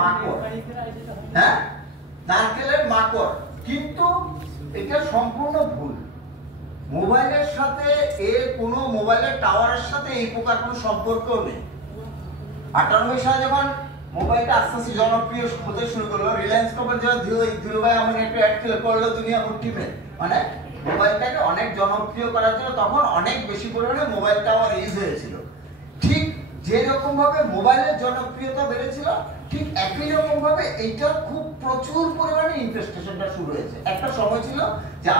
মাকড়, হ্যাঁ নারকেলের মাকড়, কিন্তু এটা সম্পূর্ণ ভুল। মোবাইলের সাথে এর কোনো মোবাইলের টাওয়ারের সাথে এই পোকার কোনো সম্পর্ক নেই। 98 সালে যখন মোবাইলটা আস্তে আস্তে জনপ্রিয় হতে শুরু করলো, রিলায়েন্স কোম্পানি যখন ধীরুভাই আমার একটা অ্যাড করলো দুনিয়া মুঠি মে, মানে মোবাইলটাকে অনেক জনপ্রিয় করার জন্য তখন অনেক বেশি পরিমাণে মোবাইল টাওয়ার ইউজ হয়েছিল। ঠিক যে রকম ভাবে মোবাইলের জনপ্রিয়তা বেড়েছিল, ঠিক একই রকম ভাবে এইটা খুব প্রচুর পরিমাণে ইনফেস্টেশনটা শুরু হয়েছে। একটা সময় ছিল যে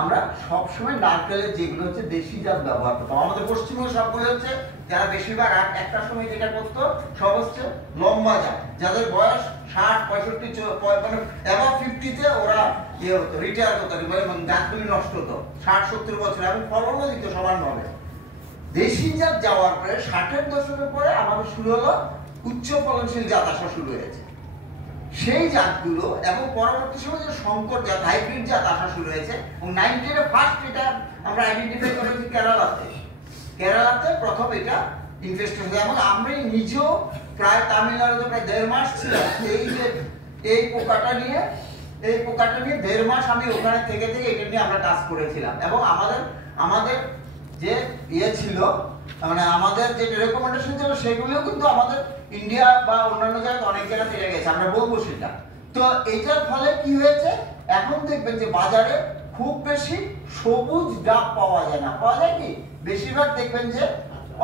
আমরা সবসময় নারকেলের যেগুলো হচ্ছে দেশি জাত ব্যবহার করতাম। আমাদের পশ্চিমবঙ্গ সবগুলো হচ্ছে যারা বেশিরভাগ একটা সময় যেটা করতো সব হচ্ছে লম্বা জাত, যাদের বয়স 60 65 মানে অ্যাবভ 50-তে ওরা ইয়ে হতো, রিটায়ার হতো, মানে জাতগুলি নষ্ট হতো 60-70 বছর, এবং ফলনও দিত সমানভাবে। দেশি জাত যাওয়ার পরে 60-এর দশকের পরে আমাদের শুরু হলো উচ্চ ফলনশীল জাত আসা শুরু হয়েছে। সেই জাতগুলো এবং পরবর্তী সময় যে সংকর জাত হাইব্রিড জাত আসা শুরু হয়েছে, এবং 90-এ ফার্স্ট এটা আমরা আইডেন্টিফাই করেছি কেরালাতে প্রথম এটা ইনফেস্টেশন। এবং আমি নিজেও প্রায় তামিলনাড়ুতে প্রায় 1.5 মাস ছিলাম এই পোকাটা নিয়ে 1.5 মাস আমি ওখানে থেকে এটা নিয়ে আমরা কাজ করেছিলাম। এবং আমাদের যে ইয়ে ছিল, মানে আমাদের যে রেকমেন্ডেশন ছিল সেগুলিও কিন্তু আমাদের ইন্ডিয়া বা অন্যান্য জায়গায় অনেক জায়গা থেকে গেছে, আমরা বলবো সেটা। তো এটার ফলে কি হয়েছে, এখন দেখবেন যে বাজারে খুব বেশি সবুজ ডাব পাওয়া যায় না। পাওয়া যায় কি, বেশিরভাগ দেখবেন যে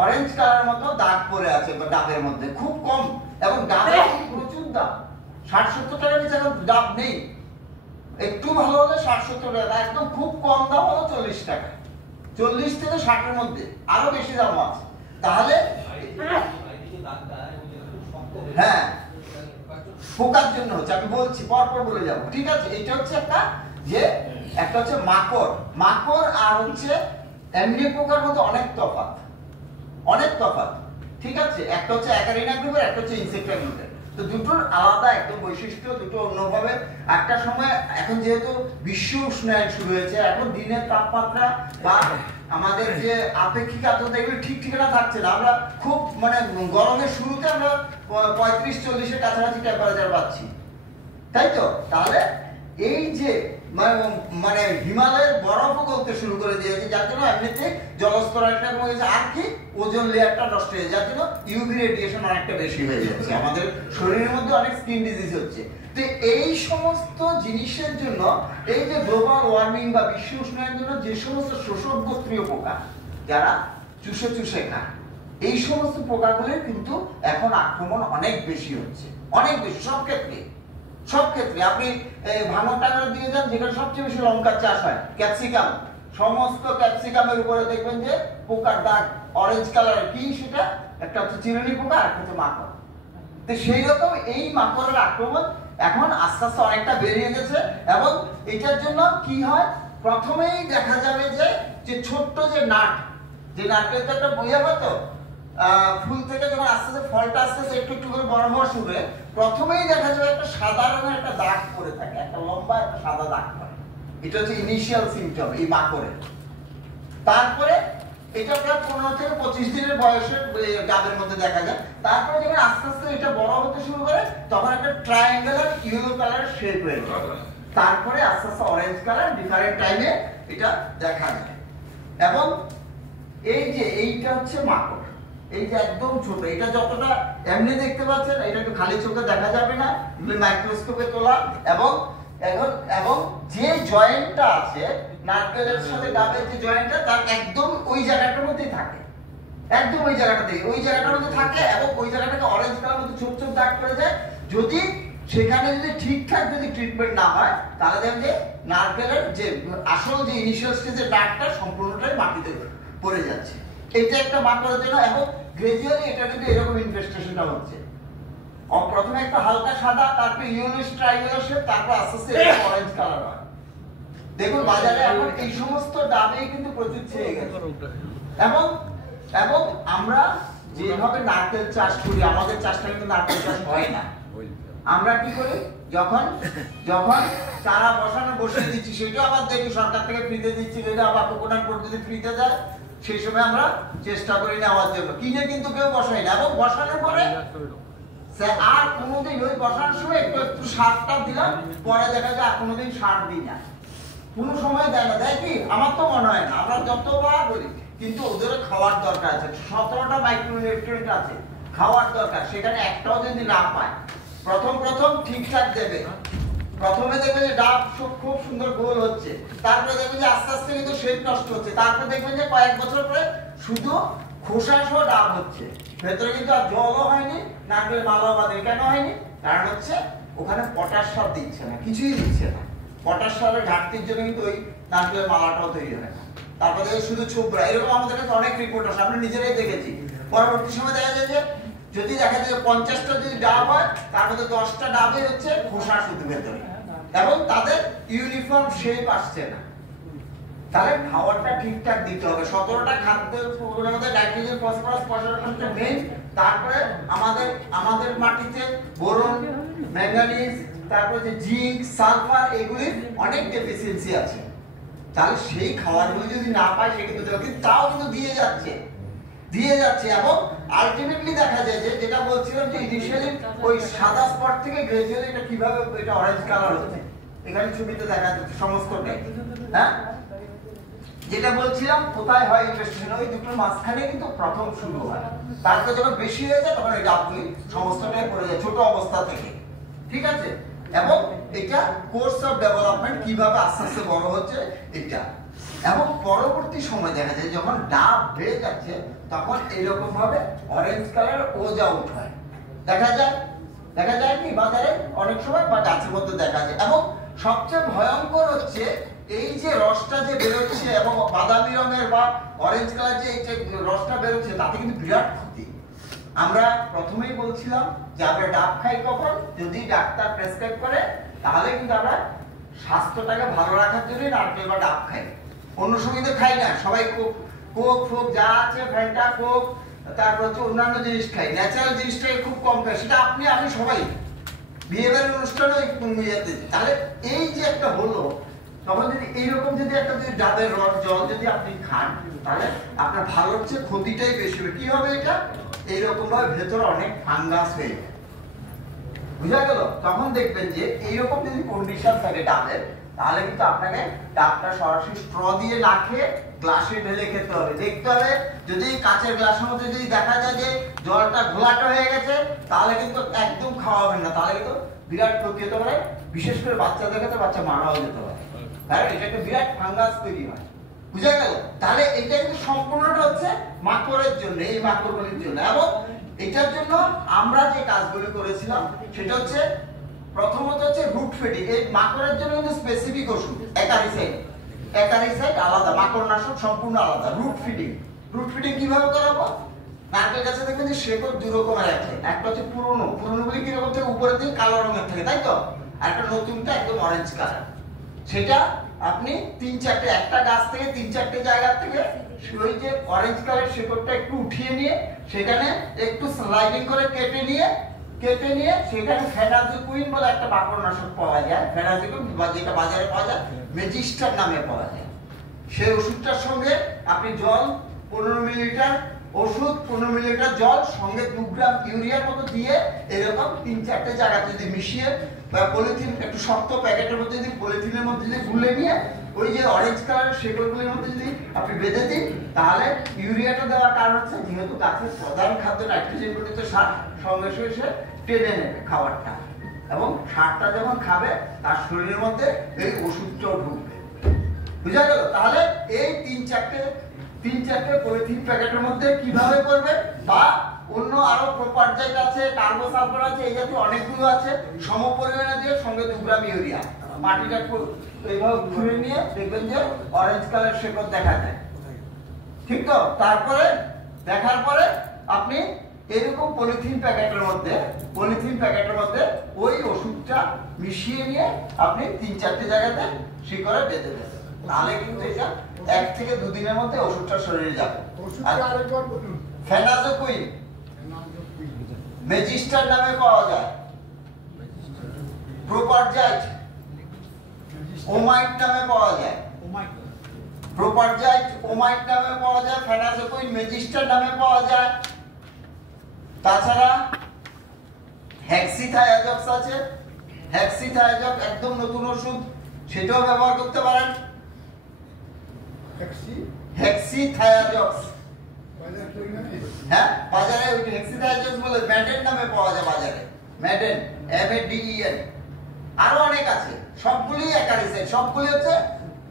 অরেঞ্জ কালার মতো দাগ পড়ে আছে ডাবের মধ্যে, খুব কম। এবং ডাবের প্রচুর দাম, 60-70 টাকার নিচে এখন ডাব নেই। একটু ভালো হলে 60-70 টাকা, একদম খুব কম দাম হলো 40 টাকা, 40 থেকে 60-এর মধ্যে, আরো বেশি দাম আছে। তাহলে হ্যাঁ পোকার জন্য হচ্ছে, আমি বলছি পরপর বলে যাবো, ঠিক আছে। এটা হচ্ছে একটা হচ্ছে মাকড় আর হচ্ছে এমনি পোকার মধ্যে অনেক তফাৎ, ঠিক আছে। একটা হচ্ছে অ্যাকারিনা গ্রুপের, একটা হচ্ছে ইনসেক্টা গ্রুপের। তো দুটোর আলাদা একদম বৈশিষ্ট্য, দুটো অন্যভাবে। একটা সময় এখন যেহেতু বিশ্ব উষ্ণায়ন শুরু হয়েছে, এখন দিনের তাপমাত্রা বা আমাদের যে আপেক্ষিক আর্দ্রতা এগুলো ঠিক ঠিকানা থাকছে না। আমরা খুব মানে গরমের শুরুতে আমরা 35-40-এর কাছাকাছি টেম্পারেচার পাচ্ছি, তাই তো। তাহলে এই যে মানে হিমালয়ের বরফও গলতে শুরু করে দিয়েছে, যার জন্য এমনিতে জলস্তর অনেকটা কমে গেছে, আর কি ওজোন লেয়ারটা নষ্ট হয়ে যাচ্ছে, যার জন্য ইউভি রেডিয়েশন অনেকটা বেশি হয়ে যাচ্ছে, আমাদের শরীরের মধ্যে অনেক স্কিন ডিজিজ হচ্ছে। তো এই সমস্ত জিনিসের জন্য এই যে গ্লোবাল ওয়ার্মিং বা বিশ্ব উষ্ণায়নের জন্য যে সমস্ত শোষক গোত্রীয় পোকা যারা চুষে খায়, এই সমস্ত পোকাগুলির কিন্তু এখন আক্রমণ অনেক বেশি হচ্ছে, অনেক বেশি। সব ক্ষেত্রে আপনি ভাঙন টাঙ্গার দিয়ে যান, যেখানে সবচেয়ে বেশি লঙ্কার চাষ হয়, ক্যাপসিকাম, সমস্ত ক্যাপসিকামের উপরে দেখবেন যে পোকার দাগ অরেঞ্জ কালারের। কি সেটা? একটা হচ্ছে চিরুনি পোকা, আর একটা হচ্ছে মাকড়। তো সেই রকম এই মাকড়ের আক্রমণ এখন আস্তে আস্তে অনেকটা বেরিয়ে গেছে। এবং এটার জন্য কি হয়, প্রথমেই দেখা যাবে যে ছোট্ট যে নাটকের তো একটা বইয়া হতো, ফুল থেকে যখন আস্তে আস্তে ফলটা আস্তে আস্তে একটু করে বড় হওয়া শুরু হয়, প্রথমেই দেখা যাবে একটা সাদা রঙের একটা দাগ পড়ে থাকে, একটা লম্বা একটা সাদা দাগ পড়ে। এটা হচ্ছে ইনিশিয়াল সিমটম এই মাকড়ের। তারপরে এটা প্রায় 15 থেকে 25 দিনের বয়সের ডাবের মধ্যে দেখা যায়। তারপরে যখন আস্তে আস্তে এটা বড় হতে শুরু করে, তখন একটা ট্রায়াঙ্গুলার ইয়েলো কালার শেপ হয়ে যায়। তারপরে আস্তে আস্তে অরেঞ্জ কালার ডিফারেন্ট টাইমে এটা দেখা যায়। এবং এই যে এইটা হচ্ছে মাকড়, এই যে একদম ছোট, এটা যতটা এমনি দেখতে পাচ্ছেন, এটা একটু খালি চোখে দেখা যাবে না, মাইক্রোস্কোপে তোলা। এবং যে জয়েন্টটা আছে নারকেলের সাথে ডাবের যে জয়েন্টটা, তার একদম ওই জায়গাটার মধ্যেই থাকে, একদম ওই জায়গাটার মধ্যে থাকে। এবং ওই জায়গাটাকে অরেঞ্জ কালার মধ্যে ছোট ছোট দাগ পড়ে যায়। যদি সেখানে ঠিকঠাক ট্রিটমেন্ট না হয়, তাহলে দেখবেন যে নারকেলের যে আসল যে ইনিশিয়াল স্টেজের দাগটা সম্পূর্ণটাই মাটিতে পড়ে যাচ্ছে। এটা একটা মাকড়ের জন্য। এবং গ্রাজুয়ালি এটা কিন্তু এরকম ইনফেস্টেশনটা হচ্ছে। প্রথমে একটা হালকা সাদা, তারপর ইউনিশ ট্রায়াঙ্গুলার শেপ, তারপর আস্তে আস্তে এটা অরেঞ্জ কালার হয়। দেখুন বাজারে এখন এই সমস্ত ডাবেই কিন্তু প্রচুর ছেয়ে গেছে। এবং আমরা যেভাবে নারকেল চাষ করি, আমাদের চাষটা কিন্তু নারকেল চাষ হয় না। আমরা কি করি, যখন চারা বসিয়ে দিচ্ছি, সেটা আবার দেখি সরকার থেকে ফ্রিতে দিচ্ছি, যেটা আবার কোকোনাট পদ্ধতি ফ্রিতে দেয়, সেই সময় আমরা চেষ্টা করি নেওয়ার জন্য, কিনে কিন্তু কেউ বসাই না। এবং বসানোর পরে আর কোনোদিন ওই বসানোর সময় একটু একটু সারটা দিলাম, পরে দেখা যায় আর কোনোদিন সার দিই না, কোনো সময় দেয় না। দেয় কি? আমার তো মনে হয় না, আমরা যতবার বলি, কিন্তু ওদের খাওয়ার দরকার আছে। 17টা মাইক্রোনিউট্রিয়েন্ট আছে, খাওয়ার দরকার, সেখানে একটাও যদি না পায়, প্রথম ঠিকঠাক দেবে। প্রথমে দেখবেন যে ডাব খুব সুন্দর গোল হচ্ছে, তারপরে দেখবেন যে আস্তে আস্তে কিন্তু শেপ নষ্ট হচ্ছে, তারপরে দেখবেন যে কয়েক বছর পরে শুধু খোসা সহ ডাব হচ্ছে, ভেতরে কিন্তু আর জলও হয়নি, নারকেলের মালাও বাঁধে। কেন হয়নি? কারণ হচ্ছে ওখানে পটাশ সার দিচ্ছে না, কিছুই দিচ্ছে না। পটাশ সারের ঘাটতির জন্য কিন্তু ওই নারকেলের মালাটাও তৈরি হয় না। তারপরে শুধু ছোবরা, এরকম আমাদের কাছে অনেক রিপোর্ট আছে, আমরা নিজেরাই দেখেছি। পরবর্তী সময় দেখা যায় যে যদি দেখা যায় 50টা যদি ডাব হয়, তার মধ্যে 10টা ডাবে হচ্ছে খোসা শুধু ভেতরে, এবং তাদের ইউনিফর্ম শেপ আসছে না। তাহলে খাবারটা ঠিকঠাক দিতে হবে। 17টা খাদ্যের মধ্যে নাইট্রোজেন, ফসফরাস, পটাশিয়ামটা মেইন। তারপরে আমাদের মাটিতে বোরন, ম্যাঙ্গানিজ, তারপরে যে জিঙ্ক, সালফার, এগুলির অনেক ডেফিসিয়েন্সি আছে। তাহলে সেই খাবারগুলো যদি না পায় সেক্ষেত্রে দেবে, কিন্তু তাও কিন্তু দিয়ে যাচ্ছে। এবং আলটিমেটলি দেখা যায় যে যেটা বলছিলাম যে ইনিশিয়ালি ওই সাদা স্পট থেকে গ্রাজুয়ালি এটা কিভাবে এটা অরেঞ্জ কালার হচ্ছে, এখানে ছবিতে দেখা যাচ্ছে সমস্তটাই। হ্যাঁ, যেটা বলছিলাম কোথায় হয় ইনভেস্টিগেশন, ওই দুটোর মাঝখানে কিন্তু প্রথম শুরু হয়, তারপরে যখন বেশি হয়ে যায় তখন এই ডাবগুলি সমস্তটাই পড়ে যায় ছোট অবস্থা থেকে। ঠিক আছে? এবং এটা কোর্স অফ ডেভেলপমেন্ট কিভাবে আস্তে আস্তে বড় হচ্ছে এটা। এবং পরবর্তী সময় দেখা যায় যখন ডাব হয়ে যাচ্ছে তখন এইরকম ভাবে অরেঞ্জ কালার ওজ আউট হয়, দেখা যায় কি বাজারে অনেক সময় বা গাছের মধ্যে দেখা যায়। এবং সবচেয়ে ভয়ঙ্কর হচ্ছে এই যে রসটা যে বেরোচ্ছে এবং বাদামি রঙের বা অরেঞ্জ কালার যে রসটা বেরোচ্ছে, তাতে কিন্তু বিরাট ক্ষতি। আমরা প্রথমেই বলছিলাম যে আমরা ডাব খাই কখন? যদি ডাক্তার প্রেসক্রাইব করে, তাহলে কিন্তু আমরা স্বাস্থ্যটাকে ভালো রাখার জন্য নারকেল বা ডাব খাই, অন্য সময় তো খাই না। সবাই কোক যা আছে, ফ্যান্টা, কোক, তারপর হচ্ছে অন্যান্য জিনিস খাই, ন্যাচারাল জিনিসটাকে খুব কম খাই। সেটা আপনি আমি সবাই বিয়ে বাড়ির অনুষ্ঠানে যেতে। তাহলে এই যে একটা হলো, তখন যদি এইরকম যদি একটা যদি ডাবের রস জল যদি আপনি খান, তাহলে আপনার ভালো হচ্ছে, ক্ষতিটাই বেশি হবে। কি হবে? এটা এইরকম ভাবে ভেতরে অনেক ফাঙ্গাস হয়ে যায়, বুঝা গেল? তখন দেখবেন যে এইরকম যদি কন্ডিশন থাকে ডাবের, তাহলে কিন্তু আপনাকে ডাবটা সরাসরি স্ট্র দিয়ে না খেয়ে গ্লাসে ঢেলে খেতে হবে। দেখতে হবে যদি কাচের গ্লাসের মধ্যে যদি দেখা যায় যে জলটা ঘোলাটা হয়ে গেছে, তাহলে কিন্তু একদম খাওয়াবেন না, তাহলে কিন্তু বিরাট ক্ষতি হতে পারে। বিশেষ করে বাচ্চাদের ক্ষেত্রে বাচ্চা মারাও যেতে পারে, কারণ এটা একটা বিরাট ফাঙ্গাস তৈরি হয়, বুঝা গেল? তাহলে এটা কিন্তু সম্পূর্ণটা হচ্ছে মাকড়ের জন্য, এই মাকড়গুলির জন্য। এবং এটার জন্য আমরা যে কাজগুলো করেছিলাম সেটা হচ্ছে প্রথমত হচ্ছে রুট ফিডিং। এই মাকড়ের জন্য কিন্তু স্পেসিফিক ওষুধ একারিসাইড আলাদা, মাকড়নাশক সম্পূর্ণ আলাদা। রুট ফিডিং কিভাবে করাবো? নারকেল গাছে দেখবেন যে শেকড় দুই রকমের আছে, একটা হচ্ছে পুরনোগুলি কিরকম থেকে উপরের দিকে কালো রঙের থাকে, তাই তো? আর একটা নতুনটা একদম অরেঞ্জ কালার। সেটা আপনি 3-4টে, একটা গাছ থেকে 3-4টে জায়গা থেকে ওই যে অরেঞ্জ কালার শেকড়টা একটু উঠিয়ে নিয়ে সেখানে একটু স্লাইডিং করে কেটে নিয়ে সেখানে ফেনাজোকুইন বলে একটা মাকড়নাশক পাওয়া যায়, ফেনাজোকুইন যেটা বাজারে পাওয়া যায়, ম্যাজিস্টার নামে পাওয়া যায়। সেই ওষুধটার সঙ্গে আপনি জল 15 মিলিলিটার ওষুধ, 15 মিলিলিটার জল, সঙ্গে 2 গ্রাম ইউরিয়ার মতো দিয়ে এরকম 3-4টে জায়গা যদি মিশিয়ে বা পলিথিন একটু শক্ত প্যাকেটের মধ্যে যদি পলিথিনের মধ্যে যদি গুলে নিয়ে ওই যে অরেঞ্জ কালারের শেকড়গুলির মধ্যে যদি আপনি বেঁধে দিন, তাহলে ইউরিয়াটা দেওয়ার কারণ হচ্ছে যেহেতু গাছের প্রধান খাদ্য নাইট্রোজেন গঠিত সার, সঙ্গে সঙ্গে টেনে নেবে খাবারটা, এবং সারটা যখন খাবে তার শরীরের মধ্যে এই ওষুধটাও ঢুকবে, বুঝা গেল? তাহলে এই 3-4টে পলিথিন প্যাকেটের মধ্যে কিভাবে করবে, বা অন্য আরো প্রপারজাইট আছে, কার্বোসালফার আছে, এই জাতীয় অনেকগুলো আছে, সম পরিমাণে দিয়ে সঙ্গে 2 গ্রাম ইউরিয়া মাটিটা এইভাবে ঘুরে নিয়ে দেখবেন যে অরেঞ্জ কালার শেকড় দেখা যায়, ঠিক তো? তারপরে দেখার পরে আপনি এরকম পলিথিন প্যাকেটের মধ্যে ওই ওষুধটা মিশিয়ে নিয়ে আপনি 3-4টে জায়গাতে শিকড়ে বেঁধে দেবেন, তাহলে কিন্তু এটা 1 থেকে 2 দিনের মধ্যে ওষুধটা শরীরে যাবে। ফেনাজোকুইন ম্যাজিস্টার নামে পাওয়া যায়, প্রোপারজাইট ওমাইট নামে পাওয়া যায়, ফেনাজোকুইন ম্যাজিস্টার নামে পাওয়া যায়। তাছাড়া হেক্সিথায়াজক্স আছে, হেক্সিথায়াজক্স একদম নতুন ওষুধ, সেটাও ব্যবহার করতে পারেন। হেক্সিথায়াজক্স, হ্যাঁ বাজারে ওই হেক্সিথায়াজক্স বলে ম্যাডেন নামে পাওয়া যায় বাজারে, ম্যাডেন, MADEN। আরো অনেক আছে, সবগুলি অ্যাকারিসাইড, সবগুলি হচ্ছে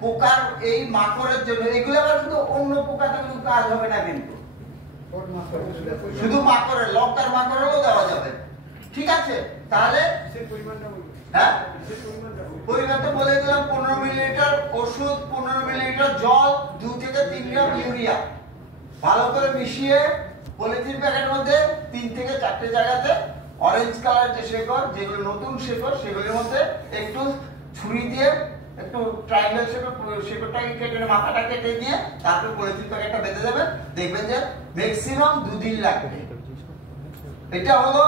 পোকার এই মাকড়ের জন্য। এগুলো আবার কিন্তু অন্য পোকাতে কিন্তু কাজ হবে না, কিন্তু শুধু মাকড়ের, লঙ্কার মাকড়েরও দেওয়া যাবে। ঠিক আছে, তাহলে হ্যাঁ পরিমাণটা বলে দিলাম, 15 মিলিলিটার ওষুধ, 15 মিলিলিটার জল, 2 থেকে 3 গ্রাম ইউরিয়া ভালো করে মিশিয়ে পলিথিন প্যাকেটের মধ্যে 3 থেকে 4টে জায়গাতে অরেঞ্জ কালার যে শেকড়, যেগুলো নতুন শেকড়, সেগুলোর মধ্যে একটু ছুরি দিয়ে একটু ট্রায়াঙ্গেল শেকড়টাকে কেটে, মাথাটা কেটে নিয়ে তারপর পলিথিন প্যাকেটটা বেঁধে দেবেন। দেখবেন যে ম্যাক্সিমাম 2 দিন লাগবে। এটা হলো।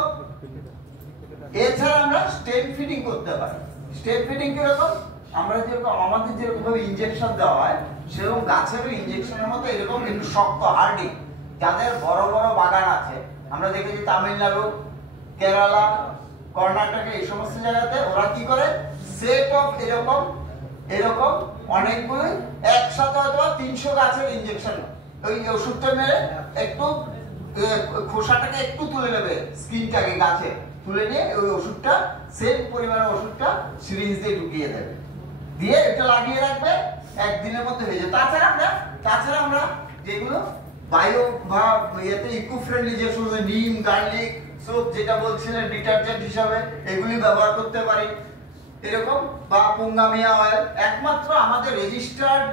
এছাড়া আমরা স্টেম ফিডিং করতে পারি। স্টেম ফিডিং কিরকম? আমরা যেরকম আমাদের যেরকম ভাবে ইনজেকশন দেওয়া হয়, সেরকম গাছেরও ইনজেকশনের মতো এরকম একটু শক্ত হার্ডি, যাদের বড় বড় বাগান আছে, আমরা দেখেছি তামিলনাড়ু, কেরালা, কর্ণাটকে, এই সমস্ত জায়গাতে ওরা কি করে, সেট অফ এরকম এরকম অনেকগুলো একসাথে হয়তো 300 গাছের ইনজেকশন, ওই ওষুধটা মেরে একটু খোসাটাকে একটু তুলে নেবে, স্কিনটাকে গাছে তুলে নিয়ে ওই ওষুধটা, সেম পরিমাণের ওষুধটা সিরিঞ্জ দিয়ে ঢুকিয়ে দেবে, দিয়ে এটা লাগিয়ে রাখবে, একদিনের মধ্যে হয়ে যায়। তাছাড়া আমরা যেগুলো বায়ো বা ইয়েতে ইকো ফ্রেন্ডলি, যে সমস্ত নিম, গার্লিক, সোপ যেটা বলছিলেন ডিটারজেন্ট হিসাবে, এগুলি ব্যবহার করতে পারি এরকম, বা পুঙ্গামিয়া অয়েল। একমাত্র আমাদের রেজিস্টার্ড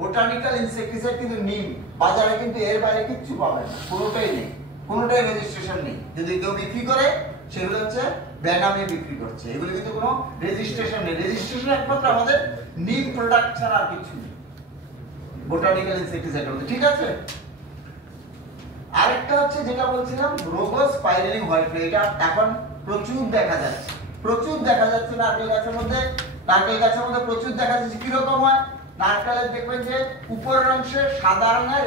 বোটানিক্যাল ইনসেক্টিসাইড কিন্তু নিম, বাজারে কিন্তু এর বাইরে কিচ্ছু পাবেন না, কোনোটাই নেই, কোনোটাই রেজিস্ট্রেশন নেই। যদি কেউ বিক্রি করে সেগুলো হচ্ছে বেনামে বিক্রি করছে, এগুলো কিন্তু কোনো রেজিস্ট্রেশন নেই। রেজিস্ট্রেশন একমাত্র আমাদের নিম প্রোডাক্ট ছাড়া আর কিছু নেই বোটানিক্যাল ইনসেক্টিসাইড মধ্যে। ঠিক আছে, আরেকটা হচ্ছে যেটা বলছিলাম রোগস স্পাইরালিং হোয়াইট ফ্লাই, এটা এখন প্রচুর দেখা যাচ্ছে নারকেল গাছের মধ্যে। প্রচুর দেখা যাচ্ছে। কিরকম হয়? নারকেলের দেখবেন যে উপরের অংশে সাদা রঙের